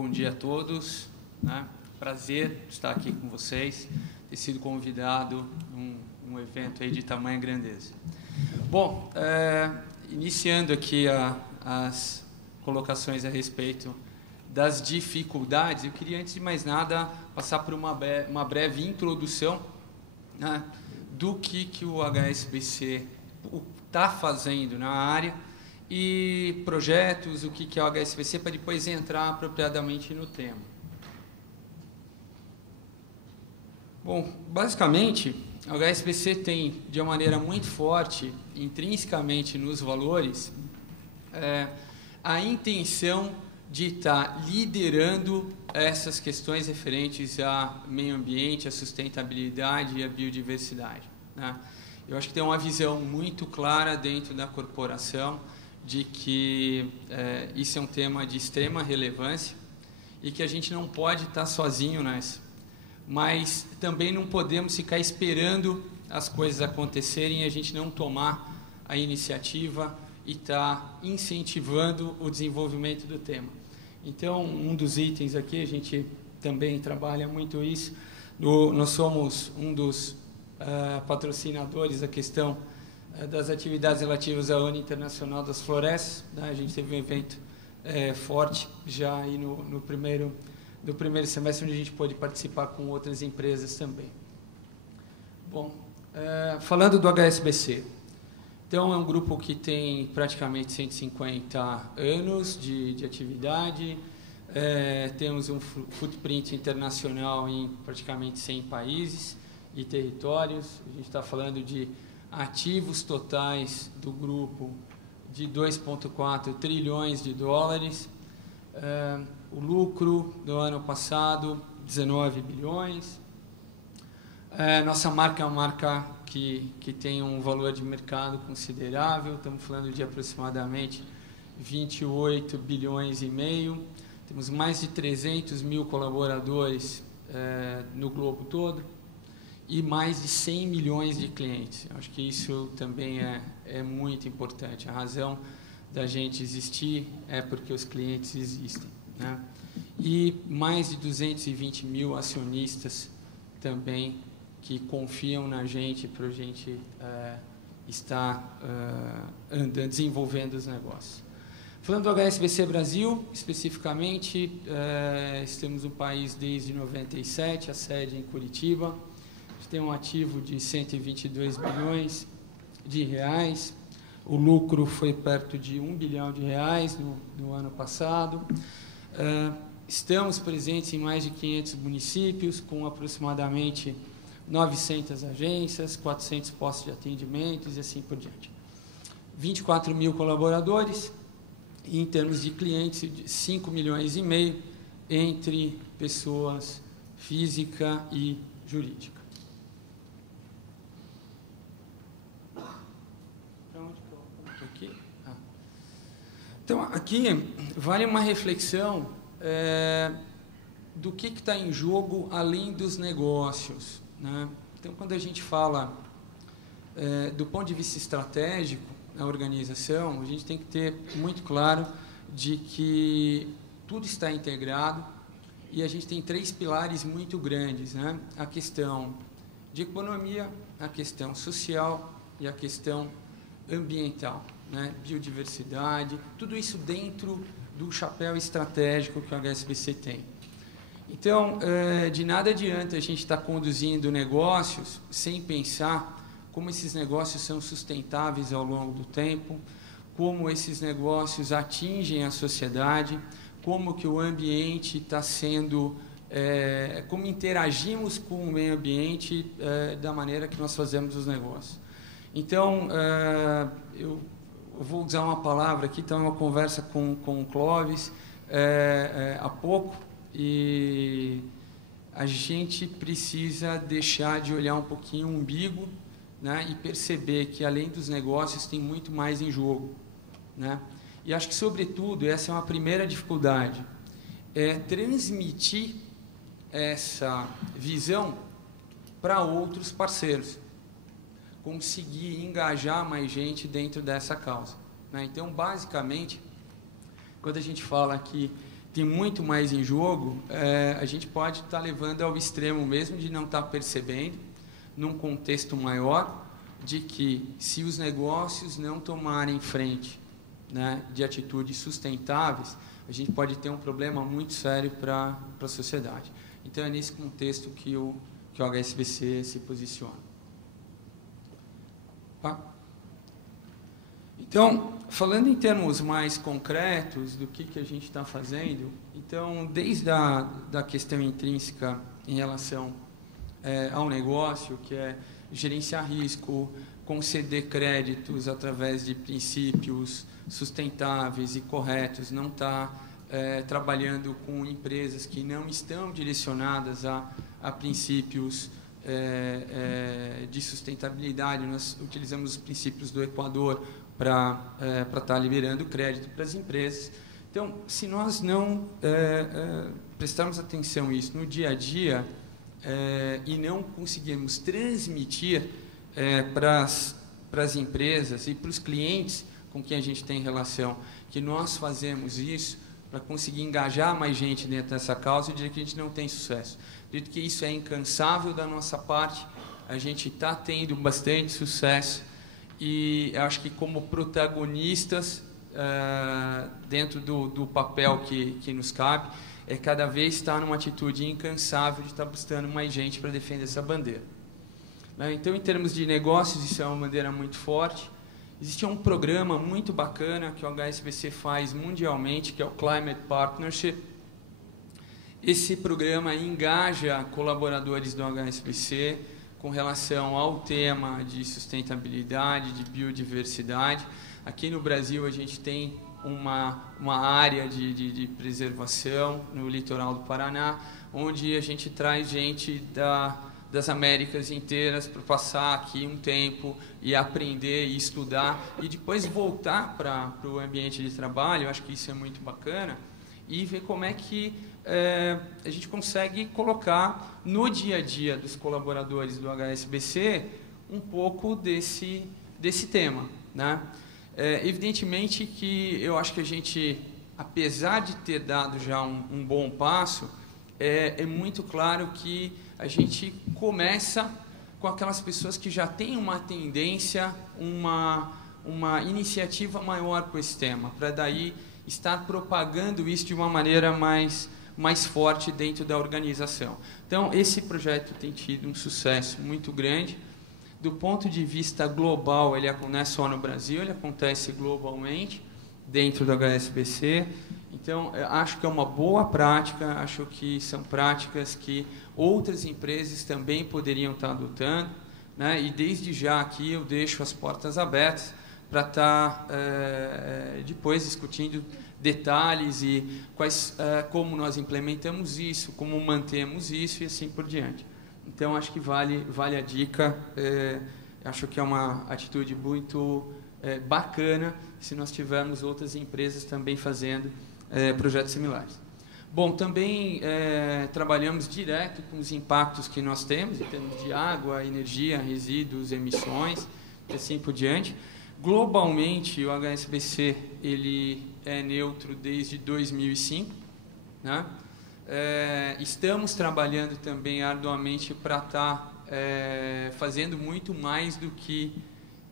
bom dia a todos, né? Prazer estar aqui com vocês, ter sido convidado num evento aí de tamanha grandeza. Bom, iniciando aqui as colocações a respeito das dificuldades, eu queria, antes de mais nada, passar por uma breve introdução, né, do que o HSBC está fazendo na área e projetos, o que é o HSBC, para depois entrar apropriadamente no tema. Bom, basicamente, o HSBC tem, de uma maneira muito forte, intrinsecamente nos valores, a intenção de estar liderando essas questões referentes a meio ambiente, a sustentabilidade e a biodiversidade, né? Eu acho que tem uma visão muito clara dentro da corporação de que isso é um tema de extrema relevância e que a gente não pode estar sozinho nessa. Mas também não podemos ficar esperando as coisas acontecerem e a gente não tomar a iniciativa e estar incentivando o desenvolvimento do tema. Então, um dos itens aqui, a gente também trabalha muito isso, nós somos um dos patrocinadores da questão das atividades relativas à Ano Internacional das Florestas, né? A gente teve um evento forte já aí no primeiro semestre, onde a gente pôde participar com outras empresas também. Bom, falando do HSBC, então é um grupo que tem praticamente 150 anos de atividade, temos um footprint internacional em praticamente 100 países e territórios. A gente está falando de ativos totais do grupo de 2,4 trilhões de dólares. O lucro do ano passado, 19 bilhões. Nossa marca é uma marca que tem um valor de mercado considerável. Estamos falando de aproximadamente 28 bilhões e meio. Temos mais de 300 mil colaboradores no globo todo e mais de 100 milhões de clientes. Acho que isso também é muito importante. A razão da gente existir é porque os clientes existem, né? E mais de 220 mil acionistas também que confiam na gente para a gente estar desenvolvendo os negócios. Falando do HSBC Brasil, especificamente, estamos no país desde 97, a sede em Curitiba. A gente tem um ativo de 122 bilhões de reais. O lucro foi perto de 1 bilhão de reais no ano passado. Estamos presentes em mais de 500 municípios, com aproximadamente 900 agências, 400 postos de atendimentos e assim por diante. 24 mil colaboradores, e em termos de clientes, 5 milhões e meio entre pessoas física e jurídica. Então, aqui vale uma reflexão do que está em jogo além dos negócios, né? Então, quando a gente fala do ponto de vista estratégico na organização, a gente tem que ter muito claro de que tudo está integrado e a gente tem 3 pilares muito grandes, né? A questão de economia, a questão social e a questão ambiental, né? Biodiversidade, tudo isso dentro do chapéu estratégico que o HSBC tem. Então, de nada adianta a gente estar conduzindo negócios sem pensar como esses negócios são sustentáveis ao longo do tempo, como esses negócios atingem a sociedade, como que o ambiente está sendo, como interagimos com o meio ambiente da maneira que nós fazemos os negócios. Então, eu vou usar uma palavra aqui, então, uma conversa com o Clóvis há pouco, e a gente precisa deixar de olhar um pouquinho o umbigo, né, e perceber que, além dos negócios, tem muito mais em jogo, né? E acho que, sobretudo, essa é uma primeira dificuldade, transmitir essa visão para outros parceiros, conseguir engajar mais gente dentro dessa causa, né? Então, basicamente, quando a gente fala aqui tem muito mais em jogo, a gente pode estar levando ao extremo mesmo de não estar percebendo, num contexto maior, de que se os negócios não tomarem frente, né, de atitudes sustentáveis, a gente pode ter um problema muito sério para a sociedade. Então, é nesse contexto que o HSBC se posiciona. Tá? Então, falando em termos mais concretos do que a gente está fazendo, então, desde a questão intrínseca em relação ao negócio, que é gerenciar risco, conceder créditos através de princípios sustentáveis e corretos, não está trabalhando com empresas que não estão direcionadas a princípios de sustentabilidade. Nós utilizamos os princípios do Equador para estar liberando crédito para as empresas. Então, se nós não prestarmos atenção nisso no dia a dia e não conseguirmos transmitir para as empresas e para os clientes com quem a gente tem relação, que nós fazemos isso para conseguir engajar mais gente dentro dessa causa, eu diria que a gente não tem sucesso. Dito que isso é incansável da nossa parte, a gente está tendo bastante sucesso e acho que como protagonistas dentro do papel que nos cabe, cada vez estar numa atitude incansável de estar buscando mais gente para defender essa bandeira. Então, em termos de negócios, isso é uma bandeira muito forte. Existe um programa muito bacana que o HSBC faz mundialmente, que é o Climate Partnership. Esse programa engaja colaboradores do HSBC com relação ao tema de sustentabilidade, de biodiversidade. Aqui no Brasil, a gente tem uma área de preservação no litoral do Paraná, onde a gente traz gente das Américas inteiras para passar aqui um tempo e aprender e estudar e depois voltar para o ambiente de trabalho. Eu acho que isso é muito bacana e ver como é que a gente consegue colocar no dia a dia dos colaboradores do HSBC um pouco desse tema, né? Evidentemente que eu acho que a gente, apesar de ter dado já um bom passo, é muito claro que a gente começa com aquelas pessoas que já têm uma tendência, uma iniciativa maior com esse tema, para daí estar propagando isso de uma maneira mais forte dentro da organização. Então, esse projeto tem tido um sucesso muito grande. Do ponto de vista global, ele não é só no Brasil, ele acontece globalmente dentro do HSBC. Então, acho que é uma boa prática, acho que são práticas que outras empresas também poderiam estar adotando, né? E desde já aqui eu deixo as portas abertas para estar depois discutindo detalhes e como nós implementamos isso, como mantemos isso e assim por diante. Então, acho que vale a dica, acho que é uma atitude muito bacana se nós tivermos outras empresas também fazendo projetos similares. Bom, também trabalhamos direto com os impactos que nós temos, em termos de água, energia, resíduos, emissões, e assim por diante. Globalmente, o HSBC ele é neutro desde 2005, né? Estamos trabalhando também arduamente para estar fazendo muito mais do que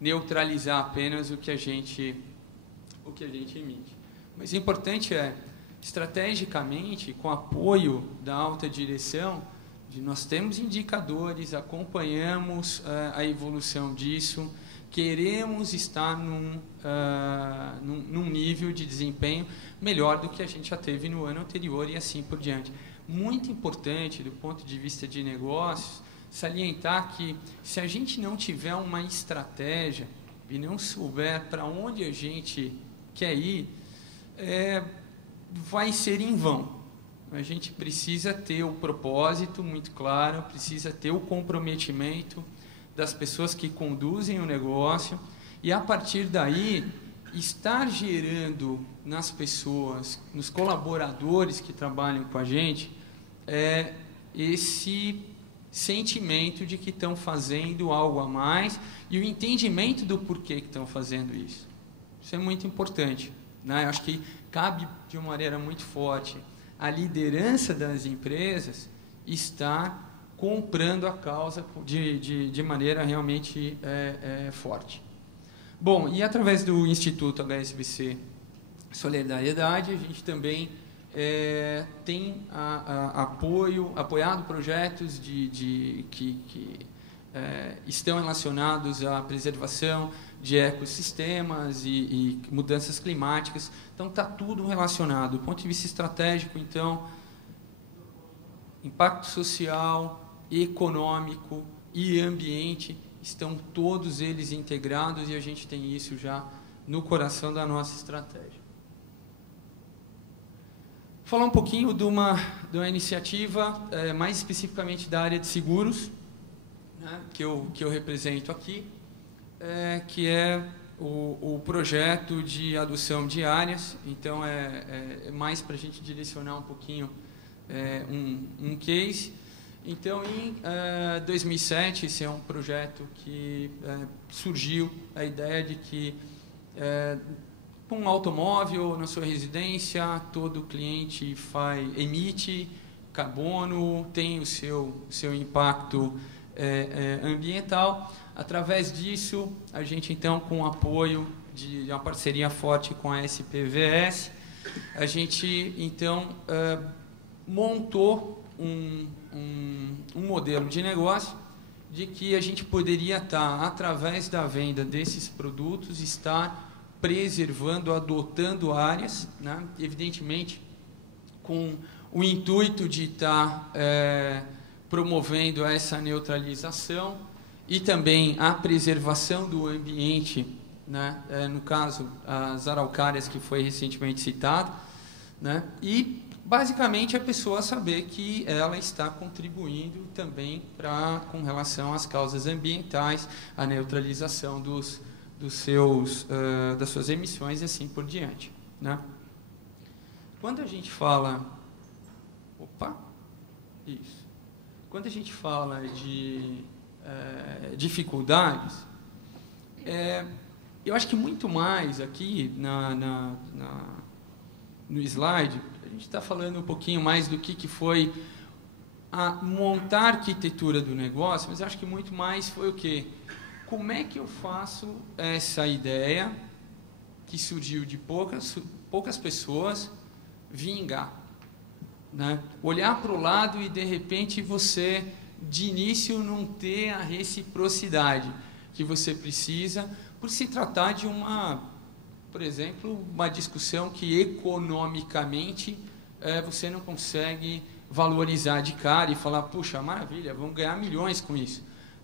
neutralizar apenas o que a gente emite. Mas o importante estrategicamente, com apoio da alta direção, nós temos indicadores, acompanhamos a evolução disso, queremos estar num nível de desempenho melhor do que a gente já teve no ano anterior e assim por diante. Muito importante, do ponto de vista de negócios, salientar que se a gente não tiver uma estratégia e não souber para onde a gente quer ir, vai ser em vão. A gente precisa ter o propósito muito claro, precisa ter o comprometimento das pessoas que conduzem o negócio e, a partir daí, estar gerando nas pessoas, nos colaboradores que trabalham com a gente, esse sentimento de que estão fazendo algo a mais e o entendimento do porquê que estão fazendo isso. Isso é muito importante, né? Eu acho que cabe de uma maneira muito forte a liderança das empresas estar comprando a causa de maneira realmente forte. Bom, e através do Instituto HSBC Solidariedade, a gente também tem apoiado projetos que estão relacionados à preservação de ecossistemas e mudanças climáticas. Então, está tudo relacionado. Do ponto de vista estratégico, então, impacto social, econômico e ambiente, estão todos eles integrados e a gente tem isso já no coração da nossa estratégia. Vou falar um pouquinho de uma iniciativa, mais especificamente da área de seguros, né, que eu represento aqui, que é o projeto de adoção de áreas. Então, é mais para a gente direcionar um pouquinho um case. Então, em 2007, esse é um projeto que surgiu a ideia de que um automóvel na sua residência, todo cliente emite carbono, tem o seu impacto ambiental. Através disso, a gente, então, com o apoio de uma parceria forte com a SPVS, a gente, então, montou um modelo de negócio de que a gente poderia estar, através da venda desses produtos, estar preservando, adotando áreas, né? Evidentemente, com o intuito de estar promovendo essa neutralização e também a preservação do ambiente, né? No caso, as araucárias, que foi recentemente citado, né? E, basicamente, a pessoa saber que ela está contribuindo também com relação às causas ambientais, a neutralização das suas emissões e assim por diante, né? Quando a gente fala... Opa! Isso. Quando a gente fala de dificuldades, eu acho que muito mais aqui no slide, a gente está falando um pouquinho mais do que foi montar a arquitetura do negócio, mas eu acho que muito mais foi o quê? Como é que eu faço essa ideia que surgiu de poucas pessoas vingar, né? Olhar para o lado e, de repente, você, de início, não ter a reciprocidade que você precisa, por se tratar de por exemplo, uma discussão que economicamente você não consegue valorizar de cara e falar, puxa, maravilha, vamos ganhar milhões com isso.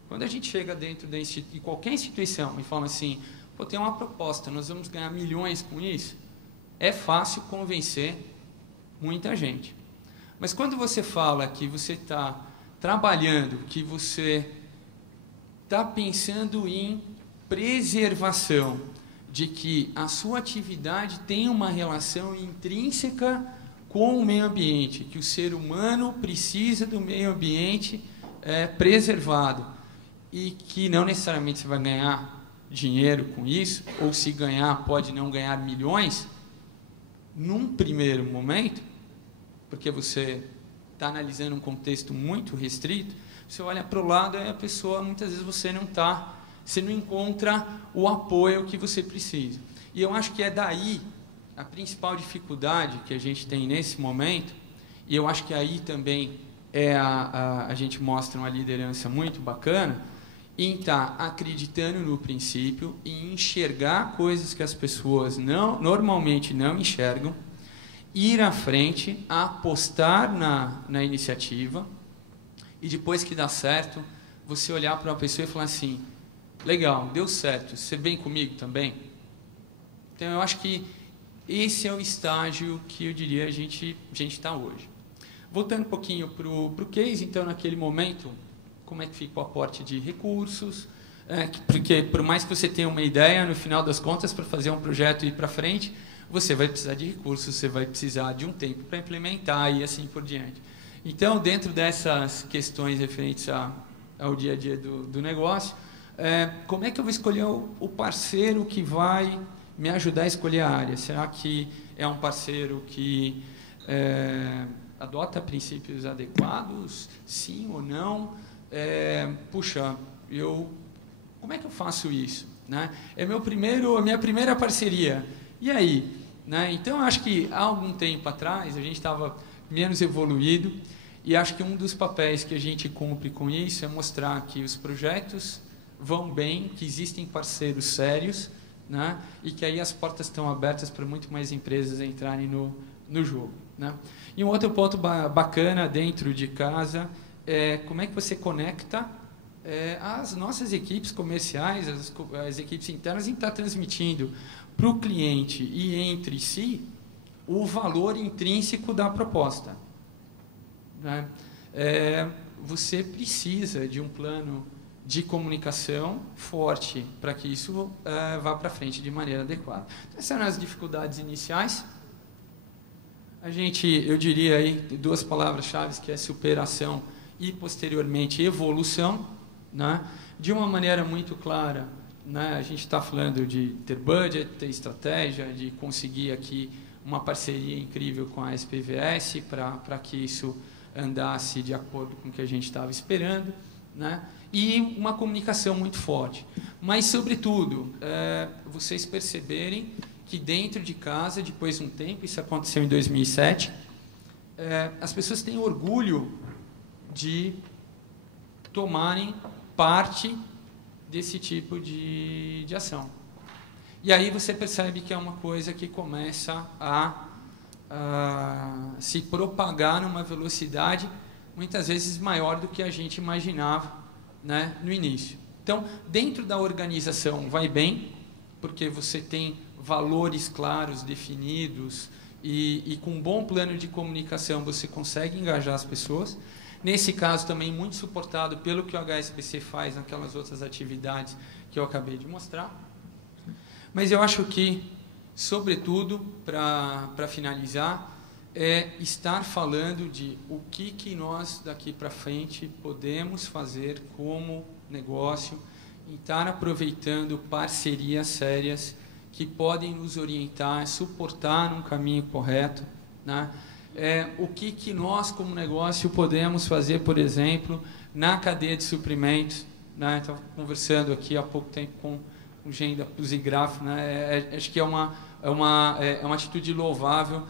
Quando a gente chega dentro de qualquer instituição e fala assim, pô, tem uma proposta, nós vamos ganhar milhões com isso, é fácil convencer muita gente. Mas quando você fala que você está trabalhando, que você está pensando em preservação, de que a sua atividade tem uma relação intrínseca com o meio ambiente, que o ser humano precisa do meio ambiente preservado, e que não necessariamente você vai ganhar dinheiro com isso, ou se ganhar, pode não ganhar milhões, num primeiro momento, porque você está analisando um contexto muito restrito, você olha para o lado e a pessoa, muitas vezes, você não encontra o apoio que você precisa. E eu acho que é daí a principal dificuldade que a gente tem nesse momento, e eu acho que aí também a gente mostra uma liderança muito bacana, em estar acreditando no princípio e enxergar coisas que as pessoas normalmente não enxergam, ir à frente, apostar na iniciativa, e depois que dá certo, você olhar para uma pessoa e falar assim, legal, deu certo, você vem comigo também? Então, eu acho que esse é o estágio que eu diria a gente está hoje. Voltando um pouquinho para o case, então, naquele momento, como é que fica o aporte de recursos? Porque, por mais que você tenha uma ideia, no final das contas, para fazer um projeto ir para frente, você vai precisar de recursos, você vai precisar de um tempo para implementar e assim por diante. Então, dentro dessas questões referentes ao dia a dia do negócio, como é que eu vou escolher o parceiro que vai me ajudar a escolher a área. Será que é um parceiro que adota princípios adequados? Sim ou não? Puxa, como é que eu faço isso? Né? É a minha primeira parceria. E aí? Né? Então, eu acho que há algum tempo atrás, a gente estava menos evoluído, e acho que um dos papéis que a gente cumpre com isso é mostrar que os projetos vão bem, que existem parceiros sérios, né? E que aí as portas estão abertas para muito mais empresas entrarem no jogo. Né? E um outro ponto bacana dentro de casa é como é que você conecta as nossas equipes comerciais, as equipes internas, em estar transmitindo para o cliente e entre si o valor intrínseco da proposta. Né? Você precisa de um plano de comunicação forte para que isso vá para frente de maneira adequada. Essas são as dificuldades iniciais. Eu diria aí duas palavras-chave, que é superação e, posteriormente, evolução. Né? De uma maneira muito clara, né? A gente está falando de ter budget, ter estratégia, de conseguir aqui uma parceria incrível com a SPVS para que isso andasse de acordo com o que a gente estava esperando, né? E uma comunicação muito forte. Mas, sobretudo, vocês perceberem que dentro de casa, depois de um tempo, isso aconteceu em 2007, as pessoas têm orgulho de tomarem parte desse tipo de ação. E aí você percebe que é uma coisa que começa a se propagar numa velocidade muitas vezes maior do que a gente imaginava, né, no início. Então, dentro da organização vai bem, porque você tem valores claros, definidos, e com um bom plano de comunicação você consegue engajar as pessoas. Nesse caso, também muito suportado pelo que o HSBC faz naquelas outras atividades que eu acabei de mostrar. Mas eu acho que, sobretudo, para finalizar, é estar falando de o que nós, daqui para frente, podemos fazer como negócio e estar aproveitando parcerias sérias que podem nos orientar, suportar num caminho correto, né? O que nós, como negócio, podemos fazer, por exemplo, na cadeia de suprimentos. Né? Estava conversando aqui há pouco tempo com o Gen da Pusigraf, né? Acho que é uma atitude louvável.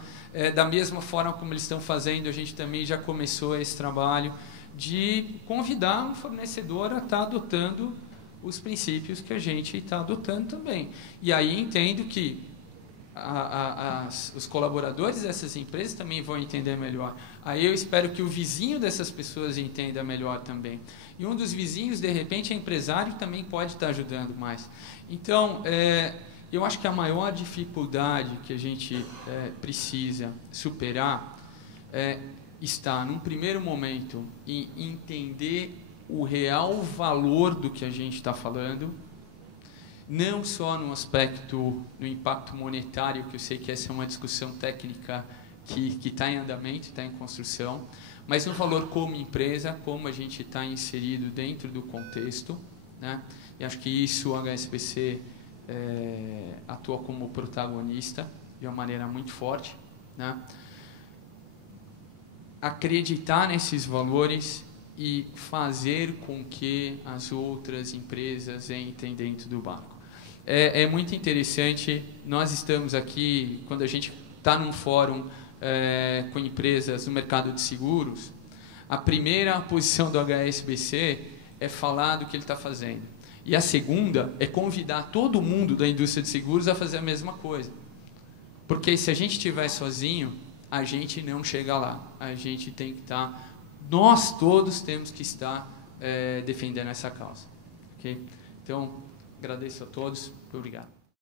Da mesma forma como eles estão fazendo, a gente também já começou esse trabalho de convidar um fornecedor a estar adotando os princípios que a gente está adotando também. E aí entendo que os colaboradores dessas empresas também vão entender melhor. Aí eu espero que o vizinho dessas pessoas entenda melhor também. E um dos vizinhos, de repente, é empresário, também pode estar ajudando mais. Então, eu acho que a maior dificuldade que a gente precisa superar está, num primeiro momento, em entender o real valor do que a gente está falando, não só no aspecto do impacto monetário, que eu sei que essa é uma discussão técnica que está em andamento, está em construção, mas no valor como empresa, como a gente está inserido dentro do contexto, né? E acho que isso o HSBC atua como protagonista de uma maneira muito forte, né? Acreditar nesses valores e fazer com que as outras empresas entrem dentro do barco. É muito interessante, nós estamos aqui, quando a gente está num fórum com empresas no mercado de seguros, a primeira posição do HSBC é falar do que ele está fazendo. E a segunda é convidar todo mundo da indústria de seguros a fazer a mesma coisa. Porque se a gente estiver sozinho, a gente não chega lá. A gente tem que estar... Nós todos temos que estar defendendo essa causa. Okay? Então, agradeço a todos. Muito obrigado.